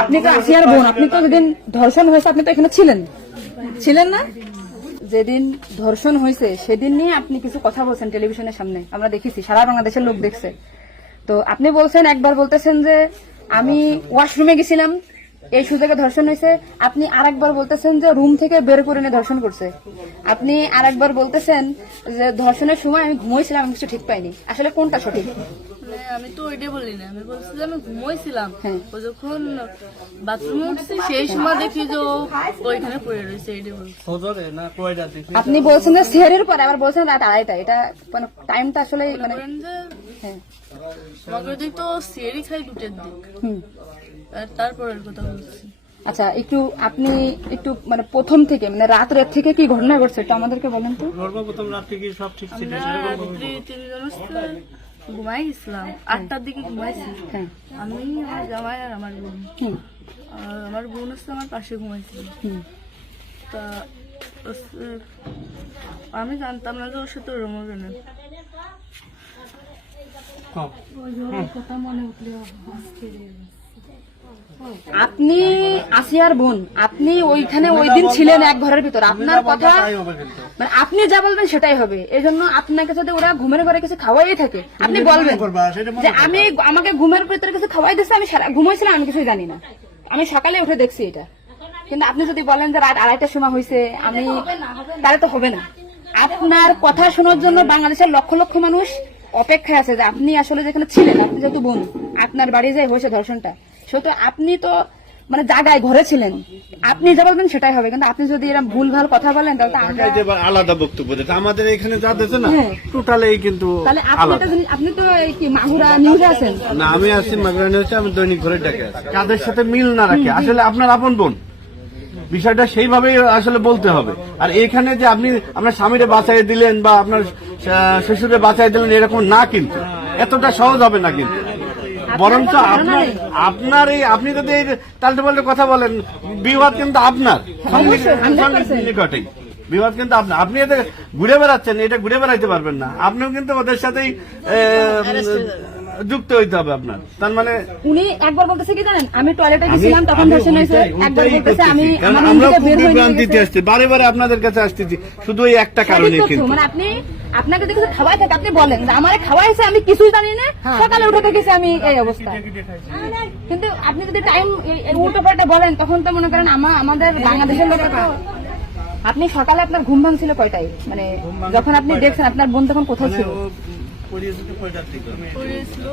আপনি তো আসিয়ার বোন, আপনি তো যেদিন ধর্ষণ হয়েছে আপনি তো এখানে ছিলেন না? যেদিন ধর্ষণ হয়েছে সেদিন নিয়ে আপনি কিছু কথা বলছেন টেলিভিশনের সামনে, আমরা দেখেছি, সারা বাংলাদেশের লোক দেখছে। তো আপনি বলছেন, একবার বলতেছেন যে আমি ওয়াশরুমে গেছিলাম এই সুযোগে ধর্ষণ হয়েছে, আপনি আরেকবার বলতেছেন যে রুম থেকে বের করে নিয়ে ধর্ষণ করছে, আপনি আরেকবার বলতেছেন যে ধর্ষণের সময় আমি ঘুমোইছিলাম, আমি কিছু ঠিক পাইনি। আসলে কোনটা সঠিক? আমি তো ওইটাই বলি না, আমি বলছি যে আমি ঘুমোইছিলাম, ও যখন বাথরুমে উঠছি সেই সময় দেখি যে ওইখানে পড়ে রয়েছে, এইটাই বলছি। আপনি বলছেন যে সেহরের পরে, আবার বলছেন রাত 2:30, এটা মানে টাইমটা আসলে মানে আমাকে দিক তো সিয়ারি খাই 2টার দিক, তারপরের কথা বলছি। আচ্ছা, আপনি একটু মানে প্রথম থেকে মানে রাত থেকে কি ঘটনা ঘটছে একটু আমাদেরকে বলেন তো। সর্বপ্রথম রাত থেকে সব ঠিক ছিল, রাত্রি 3 জন ঘুমাই গেছিলাম, 8টার দিকে ঘুমাইছি। আমি, আমার জামাই আর আমার বোন, আমার বোন হচ্ছে আমার পাশে ঘুমাইছিল। তা আমি জানতাম না যে ওর সাথে ওরম হবে না। আপনি আসিয়ার বোন, আপনি ওইখানে ওই দিন ছিলেন এক ঘরের ভিতর, আপনার কথা মানে আপনি যা বলবেন সেটাই হবে। এই জন্য আপনাকে যদি ওরা ঘুমের ঘরে কিছু খাওয়াই থাকে আপনি বলবেন যে আমাকে ঘুমের ভিতরে কিছু খাওয়াই দিচ্ছে, আমি ঘুমাইছিলাম, আমি কিছু জানি না, আমি সকালে উঠে দেখছি এটা। কিন্তু আপনি যদি বলেন যে রাত 2:30টার সময় হয়েছে, আমি তাহলে তো হবে না। আপনার কথা শোনার জন্য বাংলাদেশের লক্ষ লক্ষ মানুষ অপেক্ষায় আছে যে আপনি আসলে যেখানে ছিলেন, আপনি যেহেতু বোন, আপনার বাড়ি যে হয়েছে ধর্ষণটা, সেহেতু আপনি তো মানে জায়গায় ঘরে ছিলেন, আপনি যা বলবেন সেটাই হবে। কিন্তু আপনি যদি এরকম ভুলভাল কথা বলেন তাহলে আলাদা বক্তব্য দিতে আমাদের এখানে যা দিতে না টোটালি কিন্তু আলাদা। আপনি তো কি মাগুরা নিউজে আছেন না? আমি আছি মাগুরা নিউজে, আমি দৈনিক ঘরে ডাকে আছি। কাদের সাথে মিল না রাখে আসলে আপনার আপন বোন, বিষয়টা সেইভাবেই আসলে বলতে হবে। আর এখানে যে আপনি আপনার স্বামীরে বাঁচাই দিলেন বা আপনার শ্বশুরে বাঁচাই দিলেন এরকম না, কিন্তু এতটা সহজ হবে না। কিন্তু বরঞ্চ আপনার এই আপনি যদি এই তাল্টে পাল্টে কথা বলেন, বিবাদ কিন্তু আপনার নিকটেই, বিবাদ কিন্তু আপনার। আপনি এটা ঘুরে বেড়াচ্ছেন, এটা ঘুরে বেড়াইতে পারবেন না, আপনিও কিন্তু ওদের সাথেই যুক্ত হইতে হবে আপনার। তার মানে উনি একবার বলতেছে কি জানেন, আমি টয়লেটে গেছিলাম তখন ধর্ষণ হয়েছে, একবার বলতেছে আমি আমরা বিভ্রান্তিতে আসছি, বারে বারে আপনাদের কাছে আসতেছি শুধু এই একটা কারণে। কিন্তু মানে আপনাকে যদি কিছু খাওয়াই থাকে আপনি বলেন যে আমারে খাওয়াইছে, আমি কিছুই জানি না, সকালে উঠে দেখেছি আমি এই অবস্থা। কিন্তু আপনি যদি টাইম উল্টো পাল্টা বলেন তখন তো মনে করেন আমাদের বাংলাদেশের লোকেরা, আপনি সকালে আপনার ঘুম ভাঙছিল কয়টায়, মানে যখন আপনি দেখছেন আপনার বোন তখন কোথায় ছিল? পড়েছিল